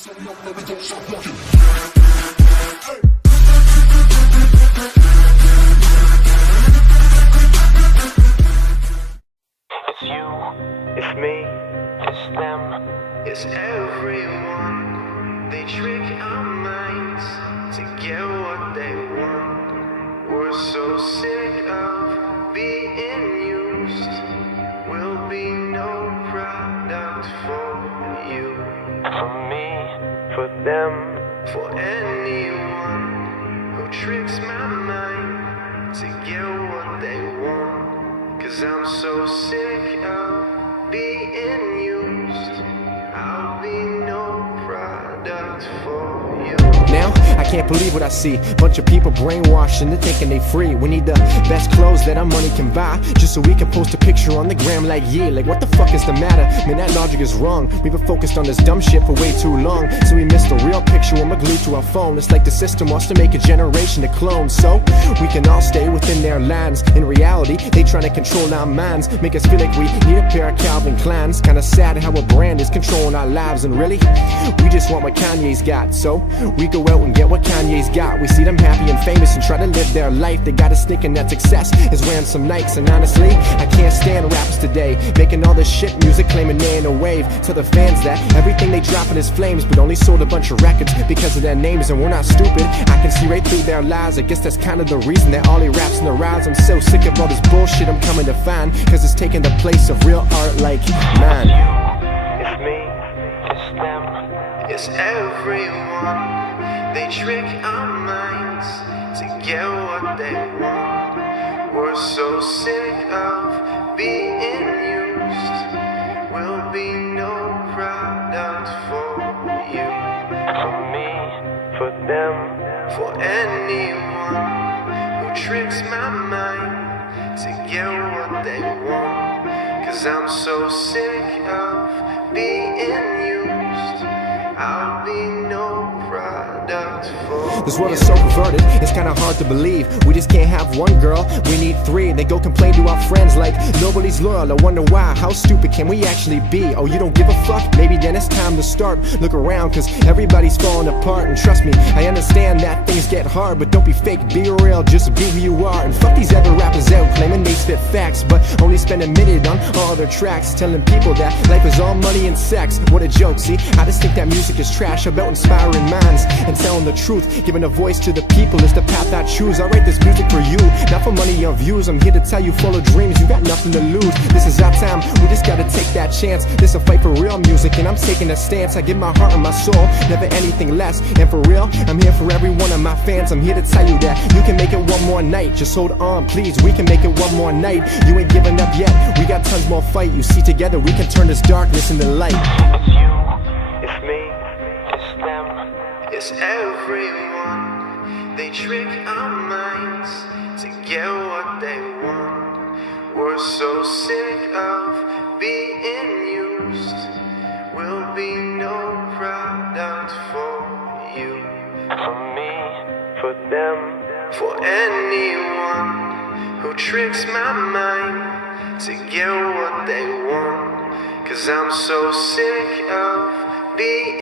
It's you, it's me, it's them, it's everyone. They trick our minds to get what they want. We're so sick of being used. We'll be no product for you, for me, for them, for anyone who tricks my mind to get what they want. 'Cause I'm so sick of being used. I'll be no product for you. Now, I can't believe what I see. Bunch of people brainwashed into thinking they free. We need the best clothes that our money can buy, just so we can post a picture on the gram like, yeah, like what the fuck is the matter? Man, that logic is wrong. We've been focused on this dumb shit for way too long, so we missed the real picture when we're glued to our phone. It's like the system wants to make a generation to clone, so we can all stay within their lines. In reality, they trying to control our minds, make us feel like we need a pair of Calvin Kleins. Kinda sad how a brand is controlling our lives, and really, we just want what Kanye's got, so we go out and get what Kanye's got. We see them happy and famous and try to live their life. They got us thinking that success is wearing some Nikes, and honestly, I can't stand rappers today, making all this shit music, claiming they ain't a wave. Tell the fans that everything they dropping is flames, but only sold a bunch of records because of their names, and we're not stupid. I can see right through their lies. I guess that's kind of the reason that all he raps in the rise. I'm so sick of all this bullshit I'm coming to find, 'cause it's taking the place of real art like mine. it's me, it's them, It's everyone. They trick our minds to get what they want. We're so sick of being used. We'll be no product for you, for me, for them, for anyone who tricks my mind to get what they want. 'Cause I'm so sick of being used. I'll be no product for This world is so perverted, it's kinda hard to believe. We just can't have one girl, we need three. They go complain to our friends like nobody's loyal. I wonder why, how stupid can we actually be? Oh, you don't give a fuck? Maybe then it's time to start. Look around, 'cause everybody's falling apart. And trust me, I understand that things get hard, but don't be fake, be real, just be who you are. And fuck these other rappers out claiming they spit facts, but only spend a minute on all their tracks, telling people that life is all money and sex. What a joke, see? I just think that music is trash about inspiring minds and telling the truth. Giving a voice to the people is the path I choose. I write this music for you, not for money or views. I'm here to tell you, full of dreams, you got nothing to lose. This is our time, we just gotta take that chance. This a fight for real music, and I'm taking a stance. I give my heart and my soul, never anything less. And for real, I'm here for every one of my fans. I'm here to tell you that you can make it one more night. Just hold on, please, we can make it one more night. You ain't giving up yet, we got tons more fight. You see, together we can turn this darkness into light. it's you, it's me, it's them, It's everyone. They trick our minds to get what they want. We're so sick of being used. We'll be no product for you, for me, for them, for anyone who tricks my mind to get what they want. 'Cause I'm so sick of being